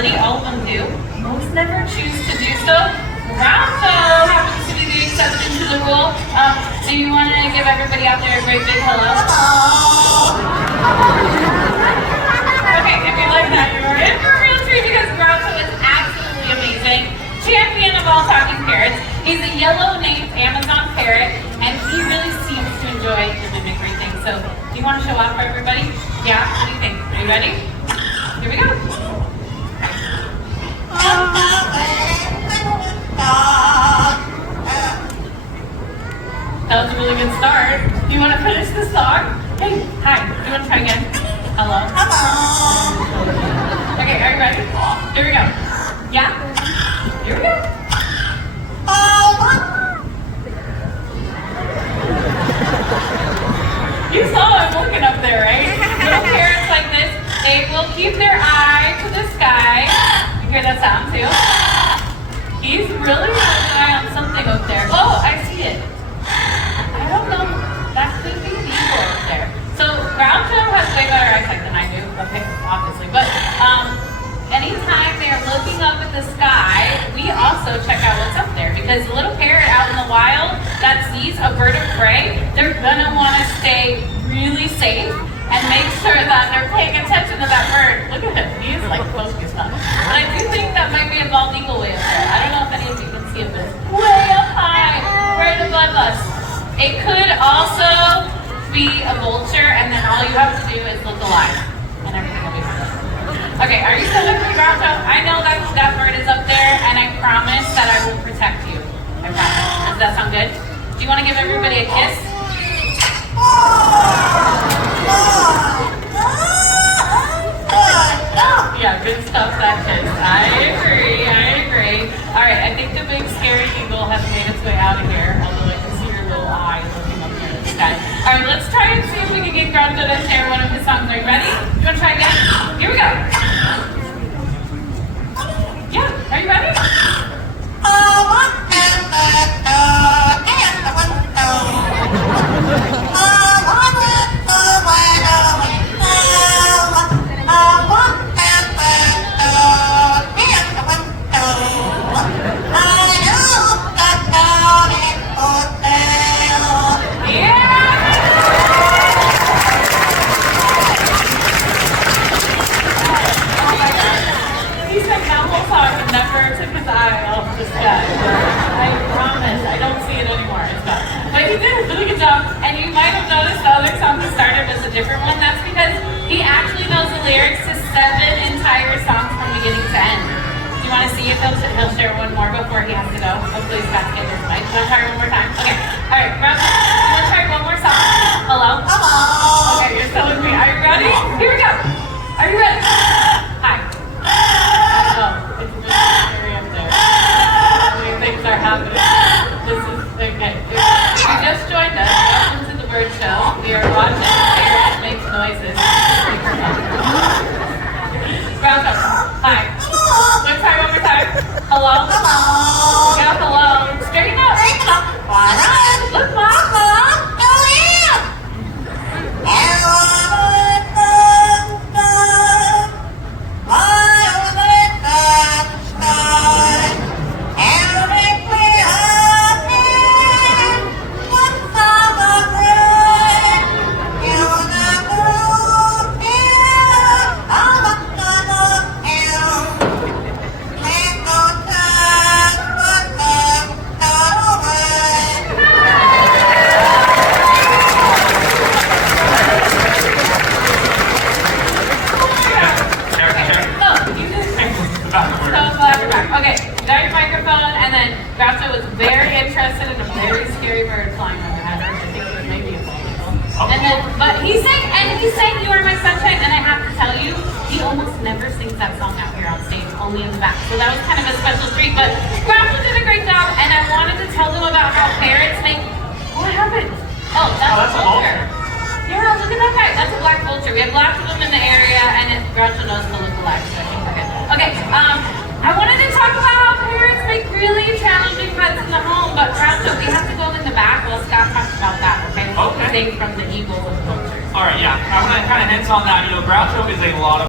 ability. All of them do. Most never choose to do so. Groucho happens to be the exception to the rule. Do you want to give everybody out there a great big hello? Okay, if you like that, you're in for a real treat because Groucho is absolutely amazing. Champion of all talking parrots. He's a yellow-naped Amazon parrot, and he really seems to enjoy the mimicry thing. So, do you want to show off for everybody? Yeah? What do you think? Are you ready? Here we go. That was a really good start. Do you want to finish the song? Hey, hi. Do you want to try again? Hello? Hello. Okay, are you ready? Here we go. Yeah? Here we go. You saw him looking up there, right? Little parrots like this, they will keep their eye to the sky. You hear that sound too? He's really got his eye on something up there. Oh, I see it. I don't know. That could be the eagle up there. So Groucho has way better eyesight than I do, okay, obviously. But anytime they're looking up at the sky, we also check out what's up there. Because a little parrot out in the wild that sees a bird of prey, they're gonna want to stay really safe and make sure that they're paying attention to that bird. Look at him, he is like focused on it. But I do think that might be a bald eagle way up there. I don't know if any of you can see it, but it's way up high, right above us. It could also be a vulture, and then all you have to do is look alive, and everything will be fine. Okay, are you still with me, Groucho? I know that bird is up there, and I promise that I will protect you. I promise. Does that sound good? Do you want to give everybody a kiss? Yeah, good stuff, that kiss. I agree, I agree. All right, I think the big scary eagle has made its way out of here, although I can see your little eye looking up here at the sky. All right, let's try and see if we can get Groucho to share one of his songs. Are you ready? You want to try again? Here we go. Yeah, are you ready? I promise, I don't see it anymore. It's done. But he did a really good job, and you might have noticed the other song he started was a different one. That's because he actually knows the lyrics to 7 entire songs from beginning to end. Do you want to see if he'll share one more before he has to go? Hopefully he's got to get his mic. You want to try one more time? Okay. All right, Groucho, you want to try one more song? Hello? Hello. Okay, you're still with me. Are you ready? Here we go. Are you ready? Hi. Oh, it's really scary up there. Things are happening. This is okay. If you just joined us, welcome to the bird show. We are watching parrots make noises. Groucho, hi. Let's try one more time. Hello? Hello. Yeah, hello. Straighten up. Straighten up. Look, Mom. Okay, you got your microphone, and then Groucho was very interested in a very scary bird flying overhead. I think it was maybe a bald. And then, but he sang "You Are My Sunshine," and I have to tell you, he almost never sings that song out here on stage, only in the back. So that was kind of a special treat. But Groucho did a great job, and I wanted to tell them about how parrots make. What happened? Oh, that's a vulture. Yeah, look at that guy. That's a black vulture. We have lots of them in the area, and Groucho knows to look alike, so I think we're good. Okay, I wanted to talk about how parrots make really challenging pets in the home, but Groucho, we have to go in the back while Scott talks about that, okay? Okay. Thing from the eagle and vultures. All right, yeah. I want to kind of hint on that. You know, Groucho is a lot of